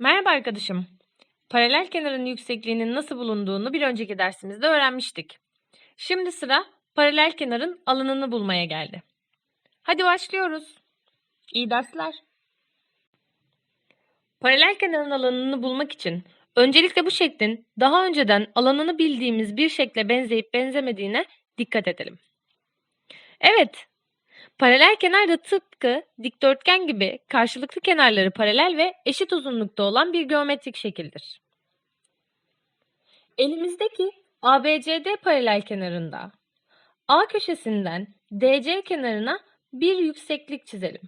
Merhaba arkadaşım. Paralel kenarın yüksekliğinin nasıl bulunduğunu bir önceki dersimizde öğrenmiştik. Şimdi sıra paralel kenarın alanını bulmaya geldi. Hadi başlıyoruz. İyi dersler. Paralel kenarın alanını bulmak için öncelikle bu şeklin daha önceden alanını bildiğimiz bir şekle benzeyip benzemediğine dikkat edelim. Evet, Paralel kenar da tıpkı dikdörtgen gibi karşılıklı kenarları paralel ve eşit uzunlukta olan bir geometrik şekildir. Elimizdeki ABCD paralel kenarında A köşesinden DC kenarına bir yükseklik çizelim.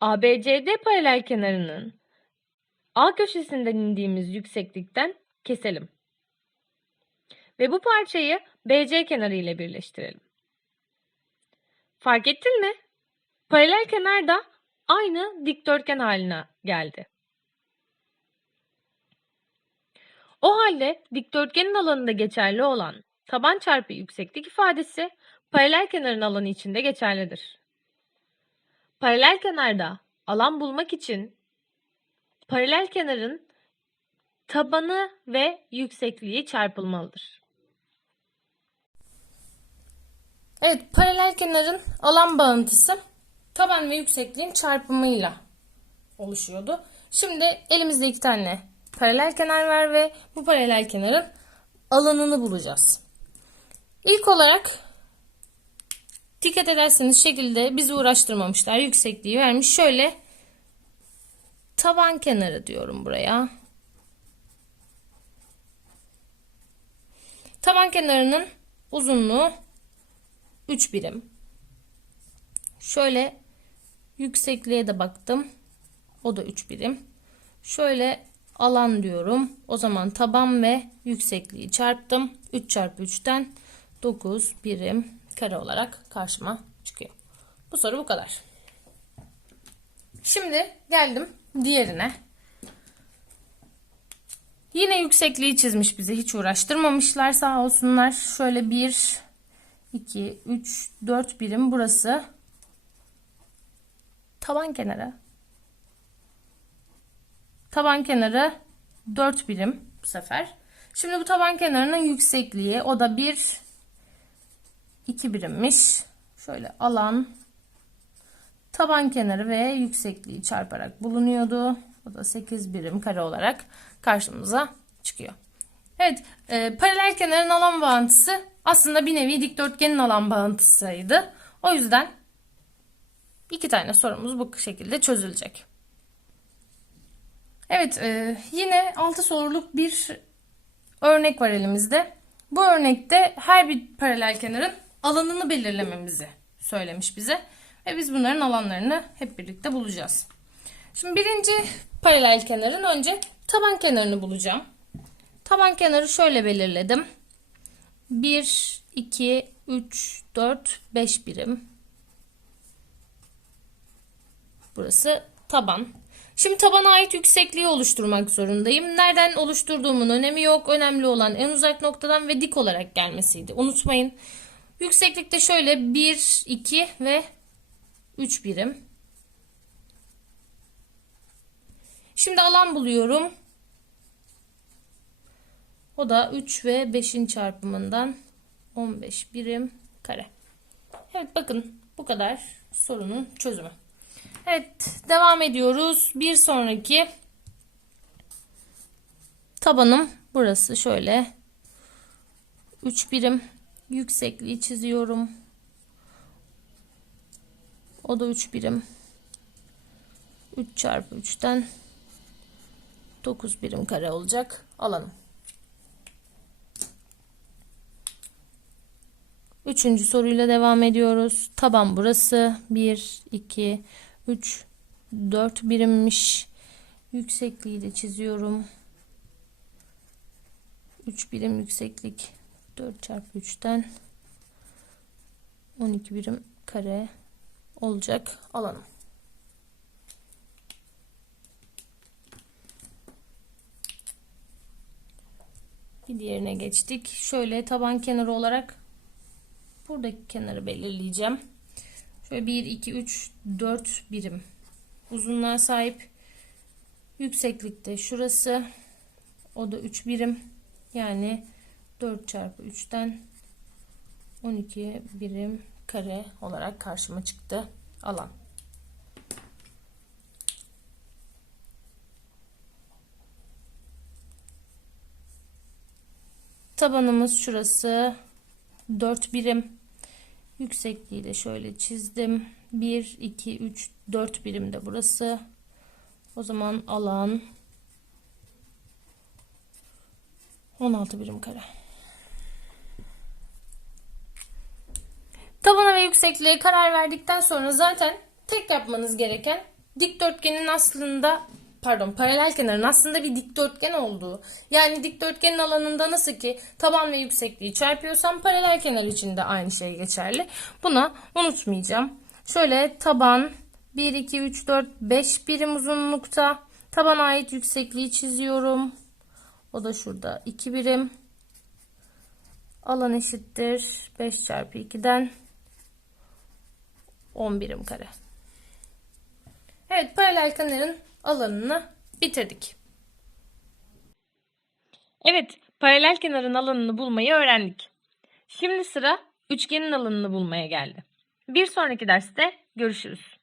ABCD paralel kenarının A köşesinden indiğimiz yükseklikten keselim. Ve bu parçayı BC kenarı ile birleştirelim. Fark ettin mi? Paralel kenar da aynı dikdörtgen haline geldi. O halde dikdörtgenin alanında geçerli olan taban çarpı yükseklik ifadesi paralel kenarın alanı içinde geçerlidir. Paralel kenarda alan bulmak için paralel kenarın tabanı ve yüksekliği çarpılmalıdır. Evet, paralel kenarın alan bağıntısı taban ve yüksekliğin çarpımıyla oluşuyordu. Şimdi elimizde iki tane paralel kenar var ve bu paralel kenarın alanını bulacağız. İlk olarak dikkat ederseniz şekilde bizi uğraştırmamışlar. Yüksekliği vermiş. Şöyle taban kenarı diyorum buraya. Taban kenarının uzunluğu 3 birim. Şöyle yüksekliğe de baktım. O da 3 birim. Şöyle alan diyorum. O zaman taban ve yüksekliği çarptım. 3 çarpı 3'ten 9 birim kare olarak karşıma çıkıyor. Bu soru bu kadar. Şimdi geldim diğerine. Yine yüksekliği çizmiş bize. Hiç uğraştırmamışlar sağ olsunlar. Şöyle bir 2, 3, 4 birim burası. Taban kenarı. Taban kenarı 4 birim bu sefer. Şimdi bu taban kenarının yüksekliği o da 1 2 birimmiş. Şöyle alan taban kenarı ve yüksekliği çarparak bulunuyordu. O da 8 birim kare olarak karşımıza çıkıyor. Evet, e, paralel kenarın alan bağıntısı aslında bir nevi dikdörtgenin alan bağıntısıydı. O yüzden iki tane sorumuz bu şekilde çözülecek. Evet, e, yine 6 soruluk bir örnek var elimizde. Bu örnekte her bir paralel kenarın alanını belirlememizi söylemiş bize. Ve biz bunların alanlarını hep birlikte bulacağız. Şimdi birinci paralel kenarın önce taban kenarını bulacağım. Taban kenarı şöyle belirledim. 1, 2, 3, 4, 5 birim. Burası taban. Şimdi tabana ait yüksekliği oluşturmak zorundayım. Nereden oluşturduğumun önemi yok. Önemli olan en uzak noktadan ve dik olarak gelmesiydi. Unutmayın. Yükseklikte şöyle 1, 2 ve 3 birim. Şimdi alan buluyorum. O da 3 ve 5'in çarpımından 15 birim kare. Evet bakın bu kadar sorunun çözümü. Evet devam ediyoruz. Bir sonraki tabanım burası şöyle 3 birim yüksekliği çiziyorum. O da 3 birim. 3 çarpı 3'ten 9 birim kare olacak alanım. Üçüncü soruyla devam ediyoruz. Taban burası. 1, 2, 3, 4 birimmiş. Yüksekliği de çiziyorum. 3 birim yükseklik. 4 çarpı 3'ten 12 birim kare olacak alanım. Bir diğerine geçtik. Şöyle taban kenarı olarak buradaki kenarı belirleyeceğim. Şöyle 1, 2, 3, 4 birim uzunluğa sahip. Yükseklikte şurası. O da 3 birim. Yani 4 çarpı 3'ten 12 birim kare olarak karşıma çıktı alan. Tabanımız şurası 4 birim. Yüksekliği de şöyle çizdim. 1, 2, 3, 4 birim de burası. O zaman alan 16 birim kare. Tabana ve yüksekliğe karar verdikten sonra zaten tek yapmanız gereken dikdörtgenin aslında pardon paralel kenarın aslında bir dikdörtgen olduğu. Yani dikdörtgenin alanında nasıl ki taban ve yüksekliği çarpıyorsam paralel kenar için de aynı şey geçerli. Buna unutmayacağım. Şöyle taban 1, 2, 3, 4, 5 birim uzunlukta. Tabana ait yüksekliği çiziyorum. O da şurada 2 birim. Alan eşittir 5 çarpı 2'den 10 birim kare. Evet paralel kenarın alanını bitirdik. Evet, paralel kenarın alanını bulmayı öğrendik. Şimdi sıra üçgenin alanını bulmaya geldi. Bir sonraki derste görüşürüz.